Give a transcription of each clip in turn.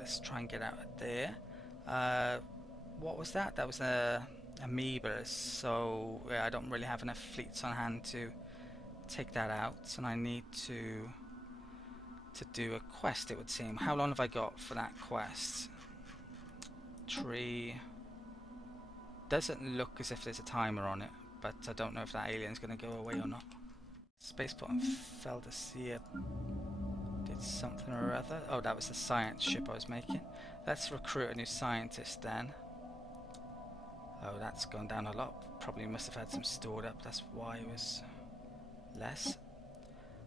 let's try and get out of there. What was that? That was amoebas, so yeah, I don't really have enough fleets on hand to take that out, and I need to do a quest, it would seem. How long have I got for that quest? Tree. Doesn't look as if there's a timer on it, but I don't know if that alien's going to go away or not. Spaceport and Feldersia did something or other. Oh, that was the science ship I was making. Let's recruit a new scientist then. Oh, that's gone down a lot. Probably must have had some stored up, that's why it was less.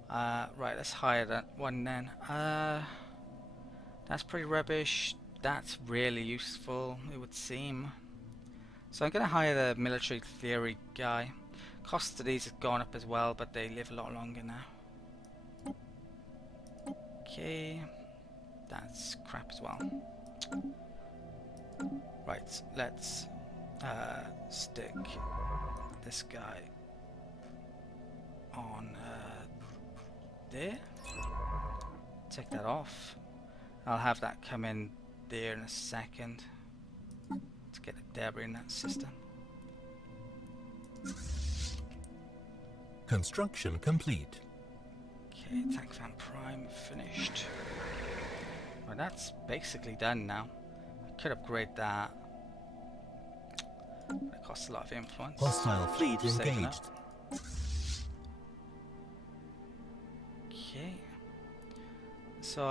Right, let's hire that one then. That's pretty rubbish. That's really useful, it would seem. So I'm going to hire the military theory guy. Cost of these has gone up as well, but they live a lot longer now. Okay, that's crap as well. Right, let's stick this guy on there. Take that off. I'll have that come in there in a second to get the debris in that system. Construction complete. Okay, Tank Fan Prime finished. Well, that's basically done now. I could upgrade that, but it costs a lot of influence. Hostile fleet engaged. Okay. So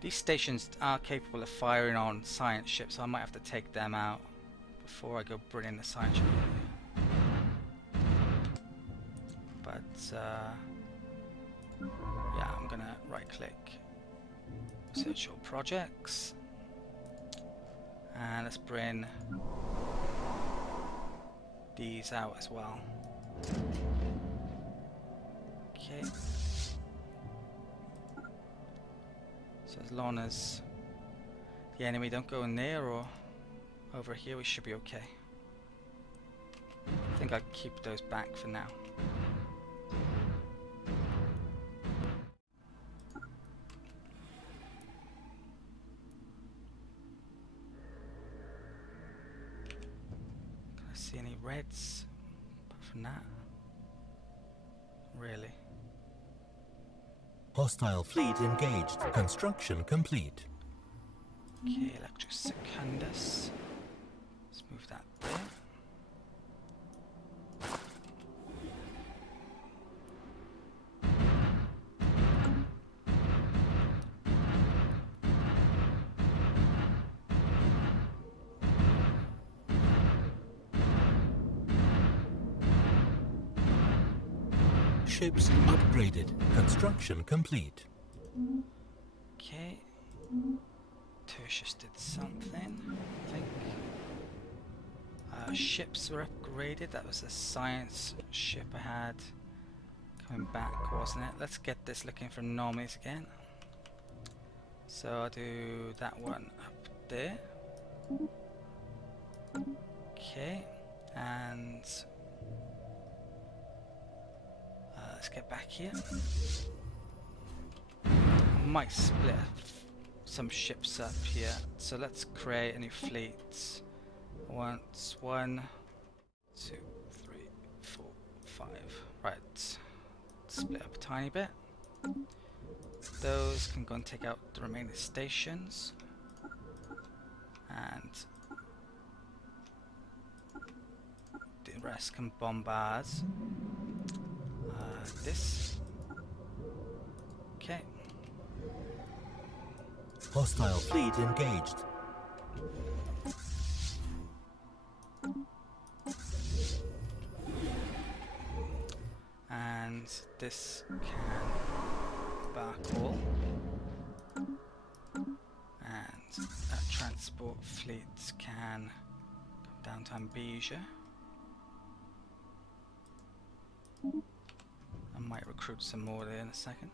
these stations are capable of firing on science ships, so I might have to take them out before I go bring in the science ship. But yeah, I'm gonna right click, search all projects, and let's bring these out as well. Okay. So as long as the enemy don't go in there or over here, we should be okay. I think I'll keep those back for now. Can I see any reds apart from that? Really? Hostile fleet engaged. Construction complete. Okay, Electro Secundus. Let's move that there. Ships upgraded. Construction complete. Okay. Tertius did something, I think. Ships were upgraded. That was a science ship I had coming back, wasn't it? Let's get this looking for anomalies again. So I'll do that one up there. Okay, and let's get back here. I might split some ships up here, so let's create a new fleet. Once 1, 2, 3, 4, 5. Right, split up a tiny bit. Those can go and take out the remaining stations, and the rest can bombard this. Okay. Hostile fleet engaged. And this can barcall. And that transport fleet can come down to Ambesia. I might recruit some more there in a second.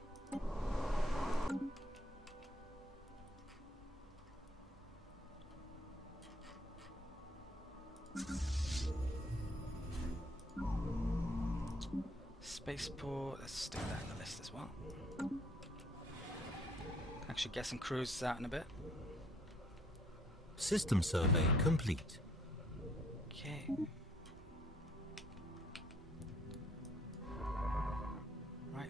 Spaceport, let's stick that in the list as well. Can I actually get some cruisers out in a bit. System survey complete. Okay. Right,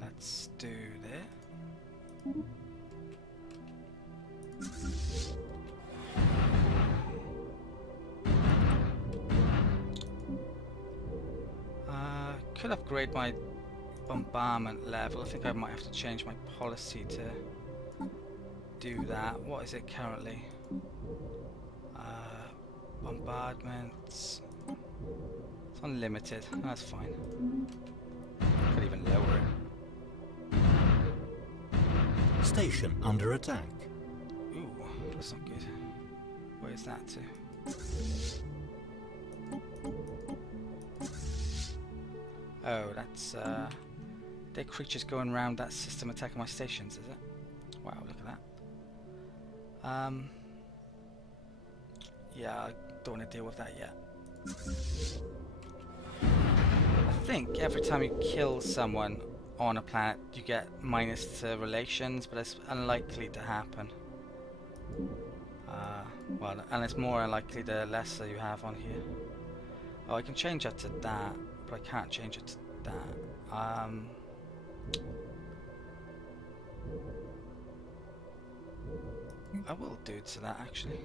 let's do that. Could upgrade my bombardment level. I think I might have to change my policy to do that. What is it currently? Bombardments. It's unlimited. That's fine. Could even lower it. Station under attack. Ooh, that's not good. Where's that to? Oh, that's dead creatures going around that system attacking my stations, is it? Wow, look at that. Yeah, I don't want to deal with that yet. I think every time you kill someone on a planet, you get minus to relations, but it's unlikely to happen. Well, and it's more unlikely the lesser you have on here. Oh, I can change that to that, but I can't change it to that. I will do it to that actually.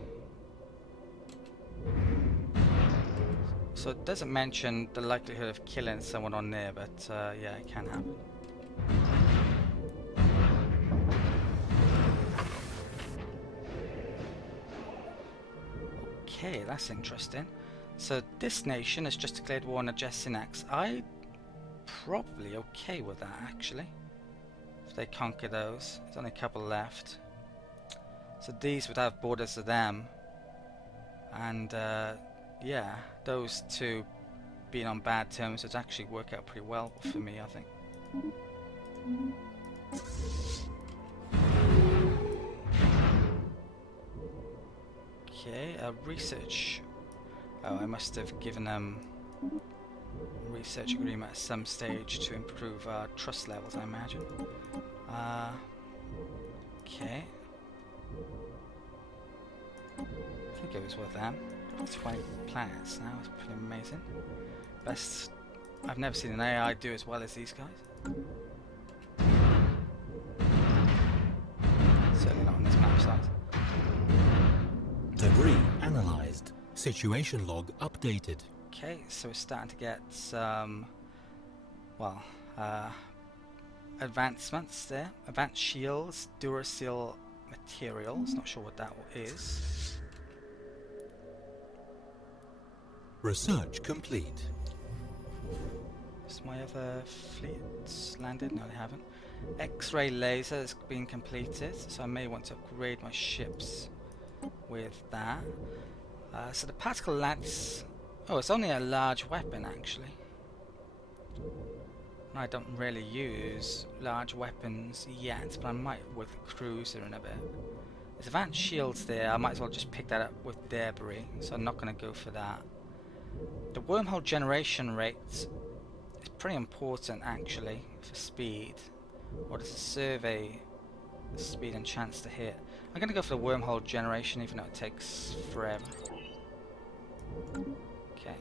So it doesn't mention the likelihood of killing someone on there, but yeah, it can happen. Okay, that's interesting. So this nation has just declared war on adjacent X. I'm probably okay with that actually. If they conquer those, there's only a couple left. So these would have borders to them, and yeah, those two being on bad terms would actually work out pretty well for me, I think. Okay, research. Oh, I must have given them research agreement at some stage to improve trust levels, I imagine. Okay. I think it was with them. 20 planets now, it's pretty amazing. Best. I've never seen an AI do as well as these guys. Certainly not on this map size. Debris analyzed. Situation log updated. Okay, so we're starting to get some, well, advancements there. Advanced shields, Duracell materials. Not sure what that is. Research complete. Has my other fleets landed? No, they haven't. X-ray laser has been completed, so I may want to upgrade my ships with that. So the particle lance. Oh, it's only a large weapon actually. I don't really use large weapons yet, but I might with the cruiser in a bit. There's advanced shields there. I might as well just pick that up with debris, so I'm not going to go for that. The wormhole generation rate is pretty important actually for speed. Or does it survey the speed and chance to hit? I'm going to go for the wormhole generation even though it takes forever. Okay.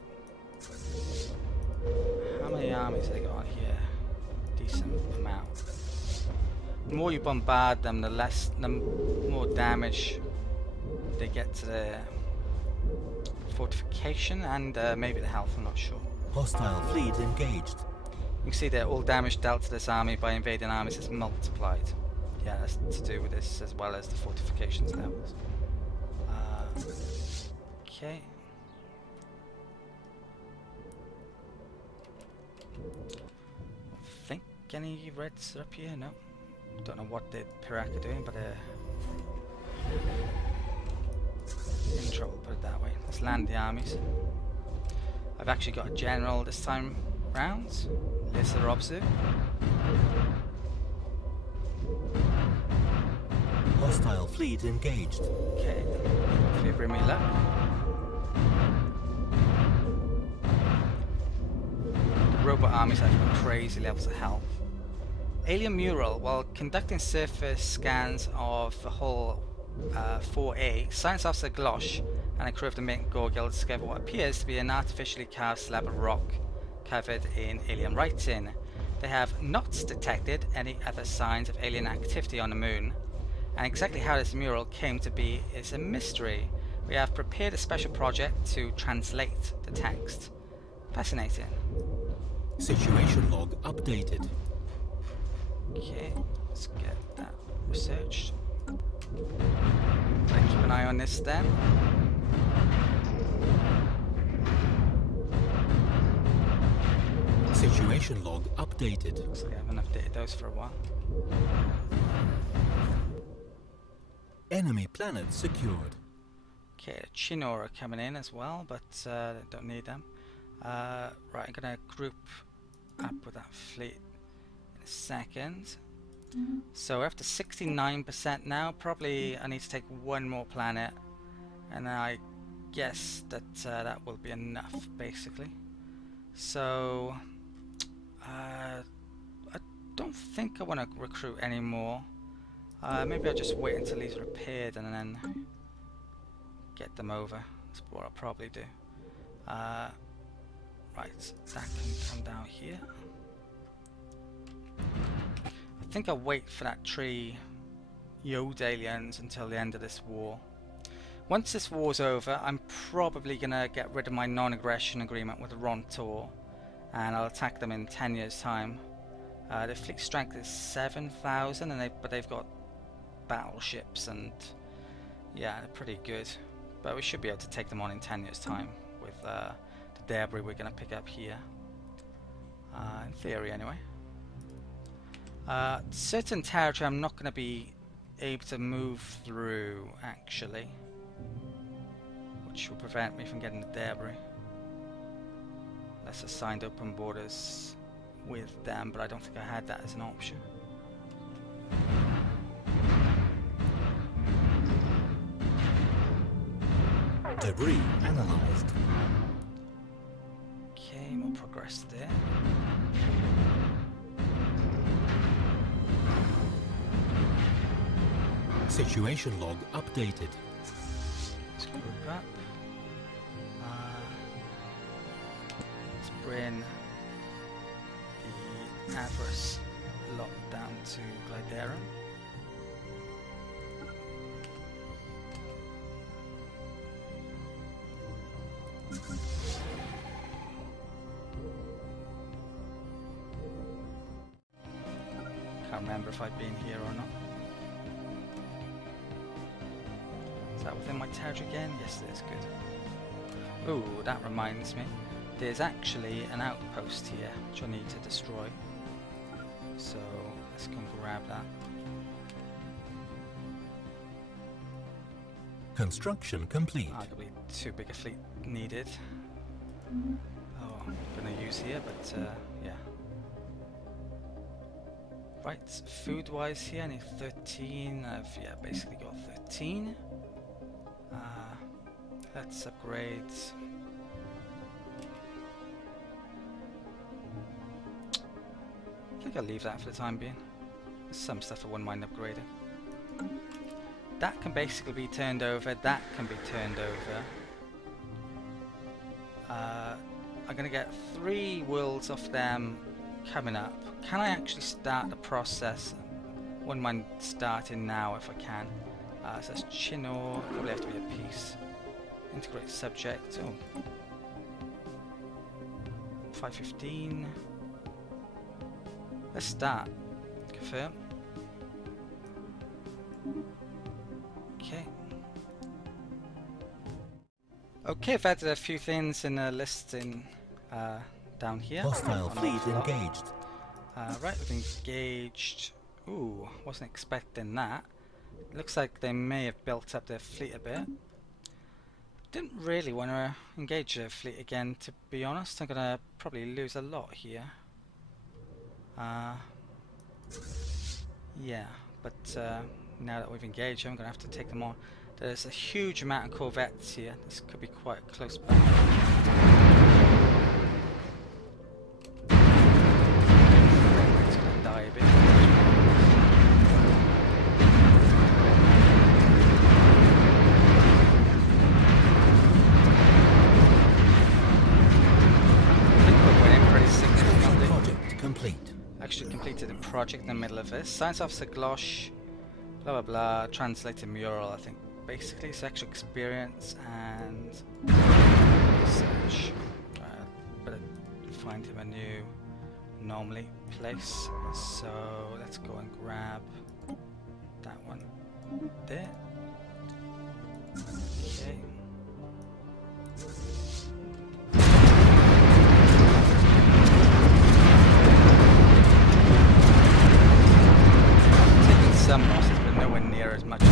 How many armies have they got on here? Decent amount. The more you bombard them, the more damage they get to the fortification and maybe the health, I'm not sure. Hostile fleet engaged. You can see that all damage dealt to this army by invading armies is multiplied. Yeah, that's to do with this as well as the fortifications levels. Okay. I think any reds are up here? No. Don't know what the Pirak are doing, but in trouble, put it that way. Let's land the armies. I've actually got a general this time round. Lesser Obzu. Hostile fleet engaged. Okay. Hopefully bring me luck. The robot armies have crazy levels of health. Alien mural. While conducting surface scans of the hull 4A, Science Officer Glosh and a crew of the main Gorgil discover what appears to be an artificially carved slab of rock covered in alien writing. They have not detected any other signs of alien activity on the moon, and exactly how this mural came to be is a mystery. We have prepared a special project to translate the text. Fascinating. Situation log updated. Okay, let's get that researched. Right, keep an eye on this then. Situation log updated. Looks like I haven't updated those for a while. Enemy planet secured. Okay, the Chinor are coming in as well, but don't need them. Right, I'm gonna group up with that fleet in a second. So we're up to 69% now. Probably I need to take one more planet, and I guess that that will be enough, basically. So I don't think I want to recruit anymore. Maybe I'll just wait until he's repaired and then get them over. That's what I'll probably do. Right, that can come down here. I think I'll wait for that tree Yodalians until the end of this war. Once this war's over, I'm probably gonna get rid of my non-aggression agreement with Rontor, and I'll attack them in 10 years' time. Their fleet strength is 7,000, and but they've got battleships, and yeah, they're pretty good. But we should be able to take them on in 10 years' time with the debris we're gonna pick up here. In theory, anyway. Certain territory I'm not going to be able to move through, actually, which will prevent me from getting the debris. Unless I signed open borders with them, but I don't think I had that as an option. Debris analyzed. Okay, more progress there. Situation log updated. Let's group up. Let's bring the Avarice lot down to Gliderum. Can't remember if I've been here or not. Is that within my territory again? Yes, it is. Good. Ooh, that reminds me. There's actually an outpost here which I need to destroy. So let's go and grab that. Construction complete. Arguably too big a fleet needed. Oh, I'm gonna use here, but yeah. Right, food-wise here, I need 13. I've basically got 13. Let's upgrade. I think I'll leave that for the time being. There's some stuff I wouldn't mind upgrading. That can basically be turned over. That can be turned over. I'm going to get 3 worlds off them coming up. Can I actually start the process? Wouldn't mind starting now if I can. So that's Chinor. Probably have to be a piece. Integrate subject. Oh. 515. Let's start. Confirm. Okay. Okay, I've added a few things in the list in down here. Hostile fleet engaged. Right, we've engaged. Ooh, wasn't expecting that. Looks like they may have built up their fleet a bit. Didn't really want to engage their fleet again, to be honest. I'm gonna probably lose a lot here. Yeah, but now that we've engaged, I'm gonna have to take them on. There's a huge amount of corvettes here. This could be quite a close battle. It's gonna die a bit. project in the middle of this. Science Officer Glosh, blah blah blah, translated mural, I think. Basically, sexual experience and research. Better find him a new anomaly place. So let's go and grab that one there. Okay. Taking some losses, but nowhere near as much as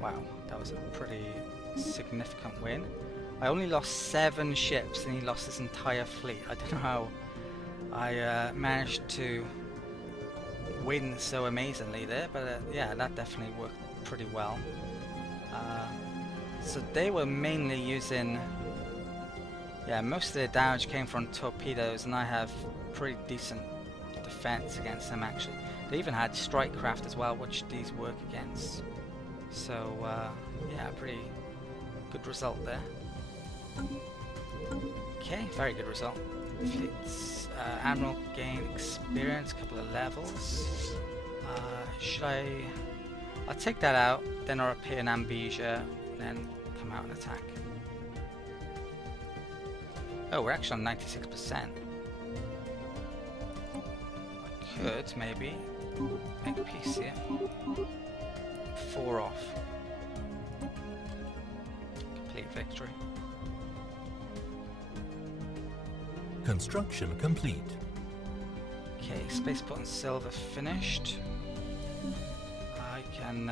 wow, that was a pretty significant win. I only lost 7 ships and he lost his entire fleet. I don't know how I managed to win so amazingly there, but yeah, that definitely worked pretty well. So they were mainly using, yeah, most of their damage came from torpedoes, and I have pretty decent defense against them actually. They even had strike craft as well, which these work against. So yeah, pretty good result there. Okay, very good result. Fleets, Admiral gain experience, couple of levels. Should I'll take that out, then I'll appear in Amnesia, then come out and attack. Oh, we're actually on 96%. I could maybe make peace here. 4 off. Complete victory. Construction complete. Okay, spaceport and silver finished. I can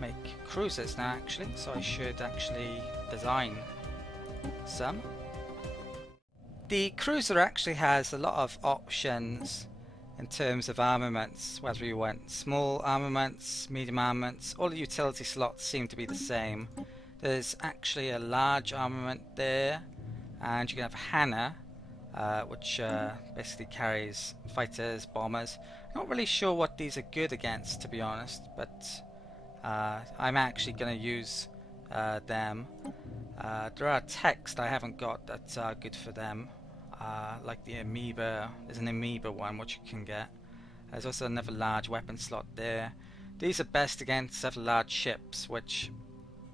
make cruisers now actually, so I should actually design some. The cruiser actually has a lot of options in terms of armaments, whether you want small armaments, medium armaments. All the utility slots seem to be the same. There's actually a large armament there, and you can have Hannah, which basically carries fighters, bombers. Not really sure what these are good against, to be honest, but I'm actually going to use them. There are techs that I haven't got that are good for them, like the amoeba. There's an amoeba one which you can get. There's also another large weapon slot there. These are best against several large ships, which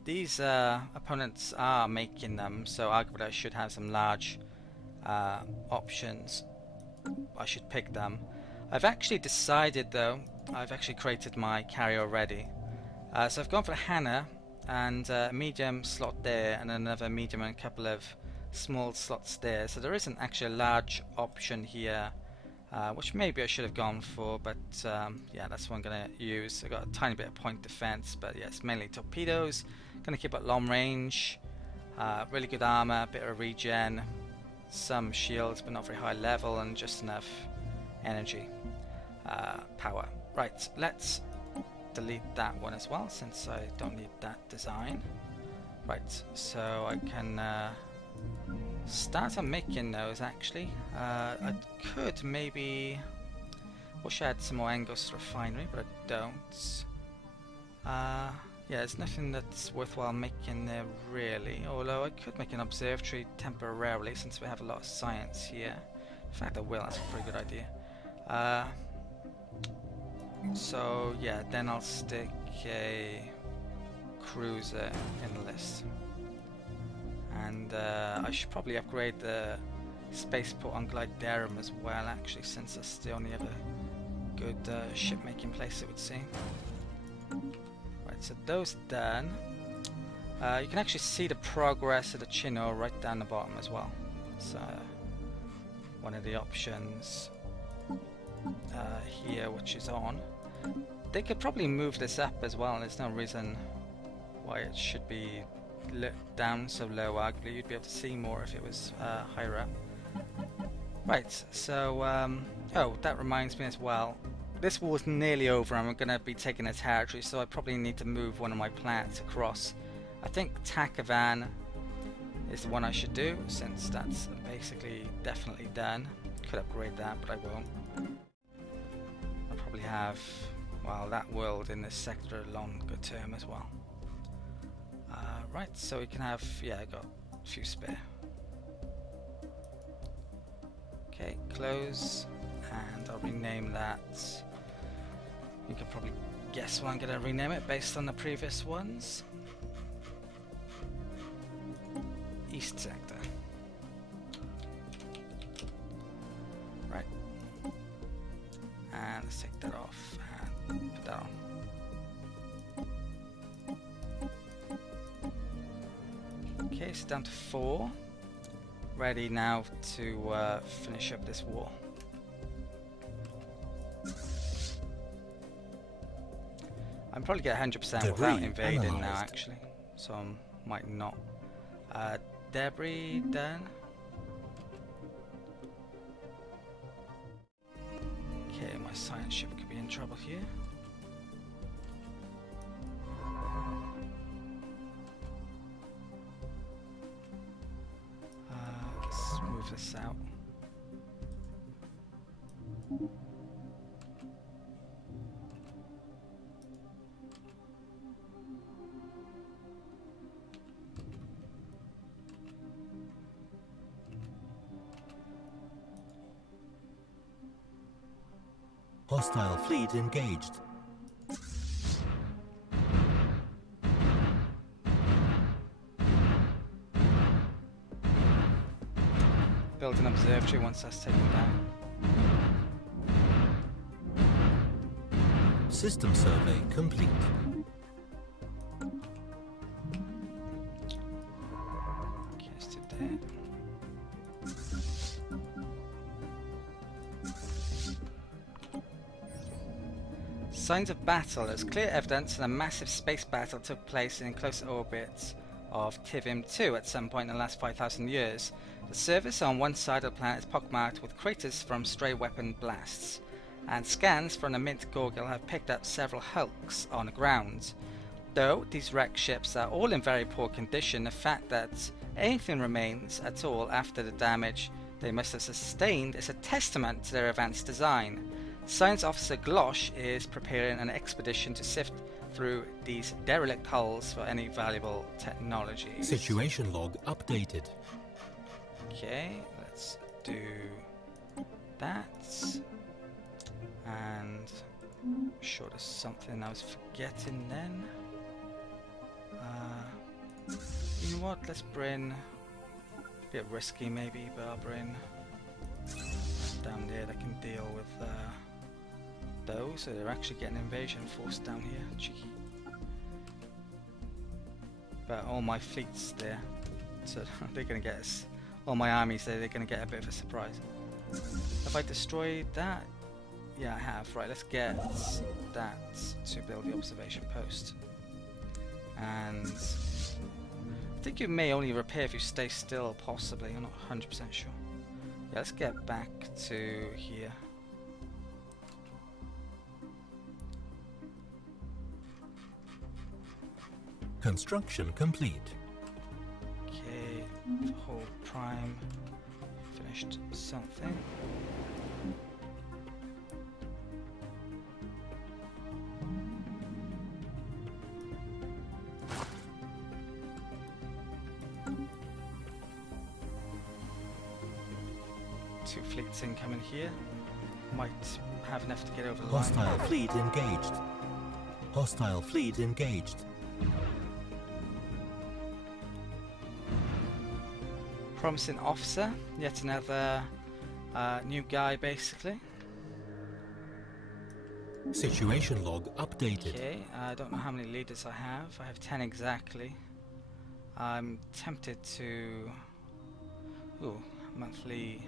these opponents are making them, so arguably I should have some large options. I should pick them. I've actually decided though, I've actually created my carrier already. So I've gone for Hannah and a medium slot there and another medium and a couple of small slots there. So there isn't actually a large option here, which maybe I should have gone for, but yeah, that's what I'm going to use. I got a tiny bit of point defense, but yeah, it's mainly torpedoes. Going to keep at long range, really good armor, a bit of regen, some shields but not very high level, and just enough energy power. Right, let's delete that one as well since I don't need that design. Right, so I can start on making those actually. I could maybe wish I had some more Engels refinery, but I don't. Yeah, there's nothing that's worthwhile making there really, although I could make an observatory temporarily since we have a lot of science here. In fact I will, that's a pretty good idea. So yeah, then I'll stick a cruiser in the list. And I should probably upgrade the spaceport on Gliderum as well actually, since that's the only other good ship making place it would seem. Right, so those done. You can actually see the progress of the Chino right down the bottom as well. So one of the options here which is on. They could probably move this up as well, and there's no reason why it should be down so low. Arguably you'd be able to see more if it was higher up. Right, so oh, that reminds me as well, this war's nearly over and we're going to be taking a territory, so I probably need to move one of my planets across. I think Takavan is the one I should do, since that's basically definitely done. Could upgrade that, but I won't. I'll probably have, well, that world in this sector longer term as well. Right, so we can have, yeah, I got a few spare. Okay, close, and I'll rename that. You can probably guess what I'm going to rename it based on the previous ones. East Sector. Right. And let's take that off and put that on. Okay, so down to 4. Ready now to finish up this war. I'm probably get 100% without invading now, actually. So I might not. Debris done. Okay, my science ship could be in trouble here. Let's move this out. Hostile fleet engaged. Build an observatory once that's taken down. System survey complete. Okay, let's do that. Signs of battle. There's clear evidence that a massive space battle took place in close orbits of Tivim-2 at some point in the last 5,000 years. The surface on one side of the planet is pockmarked with craters from stray weapon blasts, and scans from the Mint Goggle have picked up several hulks on the ground. Though these wrecked ships are all in very poor condition, the fact that anything remains at all after the damage they must have sustained is a testament to their advanced design. Science Officer Glosh is preparing an expedition to sift through these derelict hulls for any valuable technology. Situation log updated. Okay, let's do that. And I'm sure there's something I was forgetting then. You know what? Let's bring a bit risky maybe, but I'll bring down there that can deal with those. So they're actually getting invasion force down here. Cheeky. But all my fleets there, so they're gonna get us. All my armies there, they're gonna get a bit of a surprise. Have I destroyed that? Yeah, I have. Right, let's get that to build the observation post. And I think you may only repair if you stay still, possibly. I'm not 100% sure. Yeah, let's get back to here. Construction complete. Okay, whole prime finished something. Two fleets incoming here. Might have enough to get over the line. Hostile fleet engaged. Hostile fleet engaged. Promising officer, yet another new guy basically. Situation log updated. Okay, I don't know how many leaders I have. I have 10 exactly. I'm tempted to... Ooh, monthly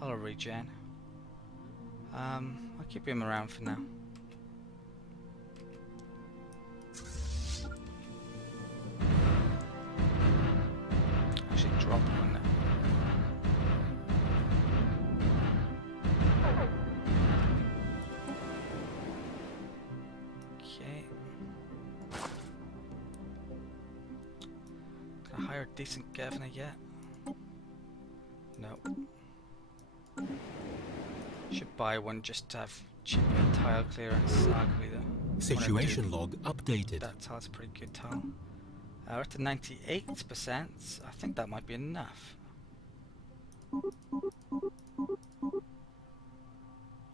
hull regen. I'll keep him around for now. Actually drop one there. Okay. Can I hire a decent governor yet? No. Should buy one just to have cheaper tile clearance, arguably though. Situation log updated. That tile's a pretty good tile. We're at 98%. I think that might be enough.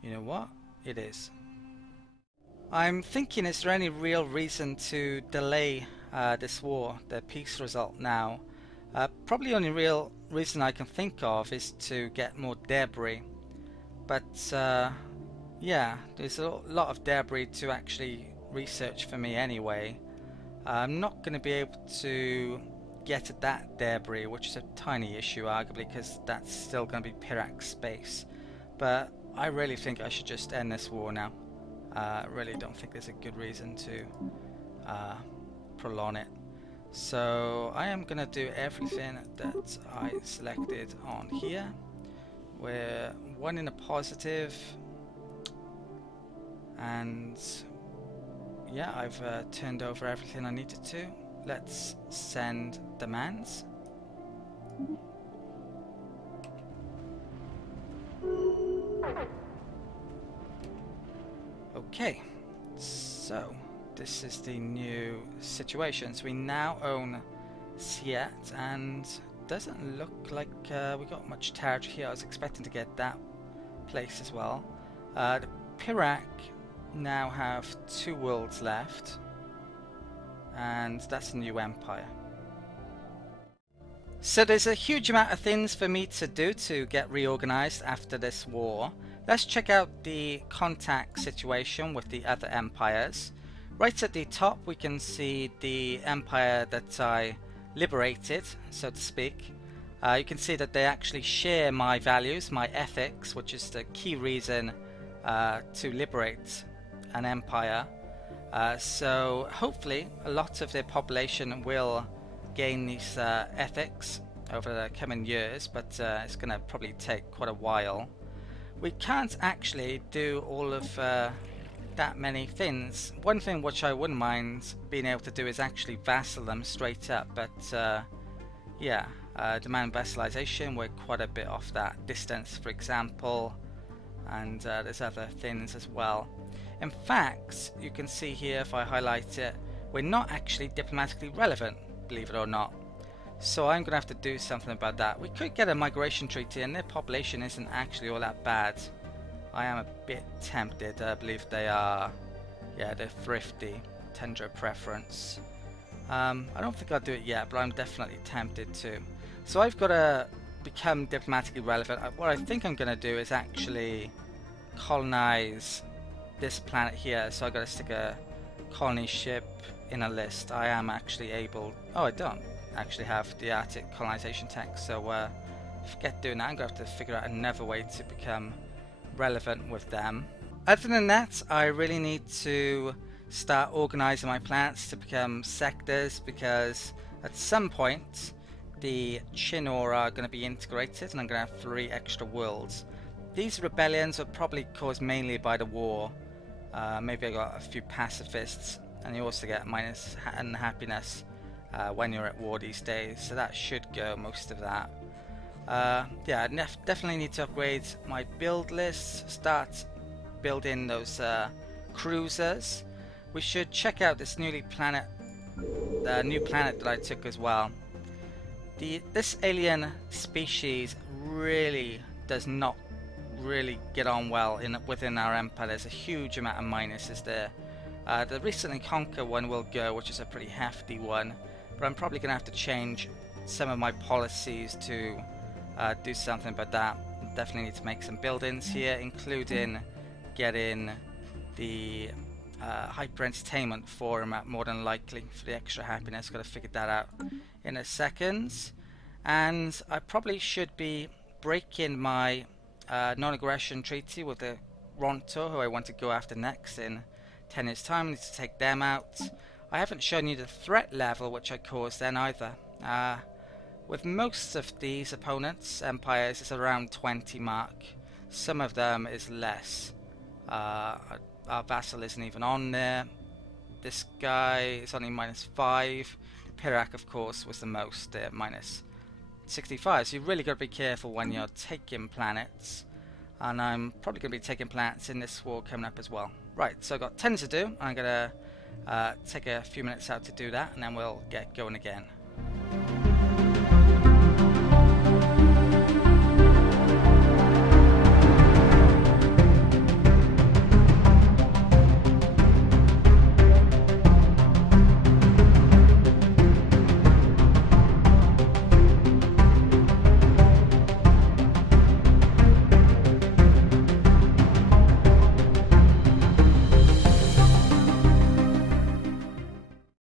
You know what? It is. I'm thinking, is there any real reason to delay this war, the peace result now? Probably only real reason I can think of is to get more debris. But yeah, there's a lot of debris to actually research for me anyway. I'm not going to be able to get at that debris, which is a tiny issue arguably, because that's still going to be Pirak space. But I really think I should just end this war now. I really don't think there's a good reason to prolong it. So I am going to do everything that I selected on here. We're one in a positive, and yeah, I've turned over everything I needed to. Let's send demands. Okay, so this is the new situation. So we now own Siet, and doesn't look like we got much territory here. I was expecting to get that place as well. The Pirak now have 2 worlds left, and that's a new empire. So there's a huge amount of things for me to do to get reorganized after this war. Let's check out the contact situation with the other empires. Right at the top we can see the empire that I liberated, so to speak. You can see that they actually share my values, my ethics, which is the key reason to liberate an empire. So hopefully a lot of their population will gain these ethics over the coming years, but it's going to probably take quite a while. We can't actually do all of that many things. One thing which I wouldn't mind being able to do is actually vassal them straight up, but yeah, demand vassalization, we're quite a bit off that distance, for example, and there's other things as well. In fact, you can see here, if I highlight it, we're not actually diplomatically relevant, believe it or not. So I'm going to have to do something about that. We could get a migration treaty, and their population isn't actually all that bad. I am a bit tempted. I believe they are, yeah, they're thrifty. Tundra preference. I don't think I'll do it yet, but I'm definitely tempted to. So I've got to become diplomatically relevant. What I think I'm going to do is actually colonize this planet here. So I've got to stick a colony ship in a list. I am actually able... Oh, I don't actually have the Arctic colonization tech, so forget doing that. I'm going to have to figure out another way to become relevant with them. Other than that, I really need to start organizing my planets to become sectors, because at some point the Chinor are going to be integrated and I'm going to have 3 extra worlds. These rebellions are probably caused mainly by the war. Maybe I got a few pacifists, and you also get minus unhappiness when you're at war these days, so that should go most of that. Yeah, I definitely need to upgrade my build list, start building those cruisers. We should check out this new planet that I took as well. This alien species really does not really get on well within our empire. There's a huge amount of minuses there. The recently conquered one will go, which is a pretty hefty one, but I'm probably going to have to change some of my policies to do something about that. Definitely need to make some buildings here, including getting the hyper entertainment forum out more than likely for the extra happiness. Got to figure that out in a second. And I probably should be breaking my non-aggression treaty with the Ronto, who I want to go after next in 10 years time. I need to take them out. I haven't shown you the threat level which I caused then either. With most of these opponents, empires, it's around 20 mark. Some of them is less. Our vassal isn't even on there. This guy is only -5. Pirak, of course, was the most, -65. So you've really got to be careful when you're taking planets. And I'm probably going to be taking planets in this war coming up as well. Right, so I've got 10 to do. I'm going to Take a few minutes out to do that, and then we'll get going again.